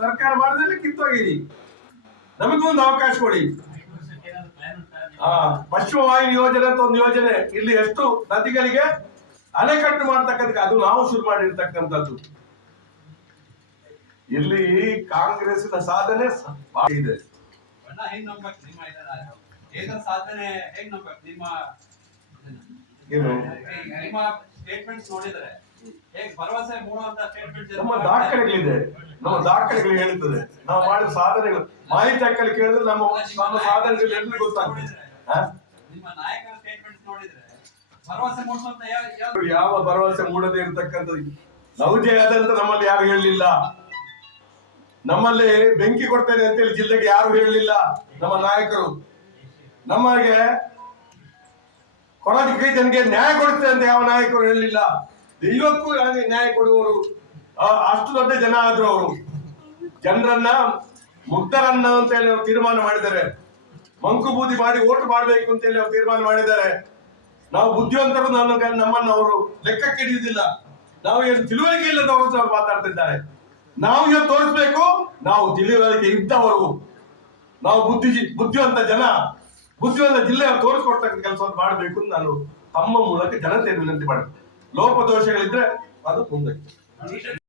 ಸರ್ಕಾರ ಮಾಡಿದ್ರೆ ಕಿತ್ತೋಗಿರಿ, ನಮಗೊಂದು ಅವಕಾಶ ಕೊಡಿ. ಪಶ್ಚಿಮ ವಾಹಿನಿ ಯೋಜನೆ ಅಂತ ಒಂದು ಯೋಜನೆ, ಇಲ್ಲಿ ಎಷ್ಟು ನದಿಗಳಿಗೆ ಅಣೆಕಟ್ಟು ಮಾಡ್ತಕ್ಕಂಥ, ಅದು ನಾವು ಶುರು ಮಾಡಿರ್ತಕ್ಕಂಥದ್ದು. ಇಲ್ಲಿ ಕಾಂಗ್ರೆಸ್ನ ಸಾಧನೆ ಇದೆ. ನಮ್ಮ ದಾಖಲೆಗಳಿದೆ, ನಮ್ಮ ದಾಖಲೆಗಳು ಹೇಳುತ್ತದೆ ನಾವು ಮಾಡಿದ ಸಾಧನೆಗಳು. ಮಾಹಿತಿ ಹಾಕಲು ಕೇಳಿದ್ರೆ ನಮ್ಮ ಸಾಧನೆಗಳು ಎಲ್ಲಿ ಗೊತ್ತಾಗ್ತದೆ. ಯಾವ ಭರವಸೆ ಮೂಡದೇ ಇರತಕ್ಕಂಥದ್ದು. ಲೌಜೆ ಆದಂತ ನಮ್ಮಲ್ಲಿ ಯಾರು ಹೇಳಲಿಲ್ಲ. ನಮ್ಮಲ್ಲಿ ಬೆಂಕಿ ಕೊಡ್ತೇನೆ ಅಂತೇಳಿ ಜಿಲ್ಲೆಗೆ ಯಾರು ಹೇಳಲಿಲ್ಲ ನಮ್ಮ ನಾಯಕರು. ನಮಗೆ ಕೊಡದಿಕ್ಕೆ ಜನಗೆ ನ್ಯಾಯ ಕೊಡುತ್ತೆ ಅಂತ ಯಾವ ನಾಯಕರು ಹೇಳಲಿಲ್ಲ. ಇವಕ್ಕೂ ನ್ಯಾಯ ಕೊಡುವವರು ಅಷ್ಟು ದೊಡ್ಡ ಜನ ಆದ್ರು. ಅವರು ಜನರನ್ನ ಮುಗ್ಧರನ್ನ ಅಂತ ಹೇಳಿ ಅವ್ರು ತೀರ್ಮಾನ ಮಾಡಿದ್ದಾರೆ. ಮಂಕು ಬೂದಿ ಮಾಡಿ ಓಟ್ ಮಾಡಬೇಕು ಅಂತ ಹೇಳಿ ಅವ್ರು ತೀರ್ಮಾನ ಮಾಡಿದ್ದಾರೆ. ನಾವು ಬುದ್ಧಿವಂತರು ನಮ್ಮನ್ನು ಅವರು ಲೆಕ್ಕಕ್ಕೆ ಹಿಡಿಯುವುದಿಲ್ಲ. ನಾವು ಏನು ತಿಳುವಳಿಕೆ ಇಲ್ಲದವರು ಅವ್ರು ಮಾತಾಡ್ತಿದ್ದಾರೆ. ನಾವು ಇವತ್ತು ತೋರಿಸ್ಬೇಕು, ನಾವು ತಿಳುವಳಿಕೆ ಇದ್ದವರು, ನಾವು ಬುದ್ಧಿವಂತ ಜನ, ಬುದ್ಧಿವಂತ ಜಿಲ್ಲೆ ತೋರಿಸ್ಕೊಡ್ತಕ್ಕಂಥ ಕೆಲಸವನ್ನು ಮಾಡಬೇಕು ಅಂತ ನಾನು ತಮ್ಮ ಮೂಲಕ ಜನತೆಯನ್ನು ವಿನಂತಿ ಮಾಡ್ತೇನೆ. ಲೋಪದೋಷಗಳಿದ್ರೆ ಅದು ಮುಂದಕ್ಕೆ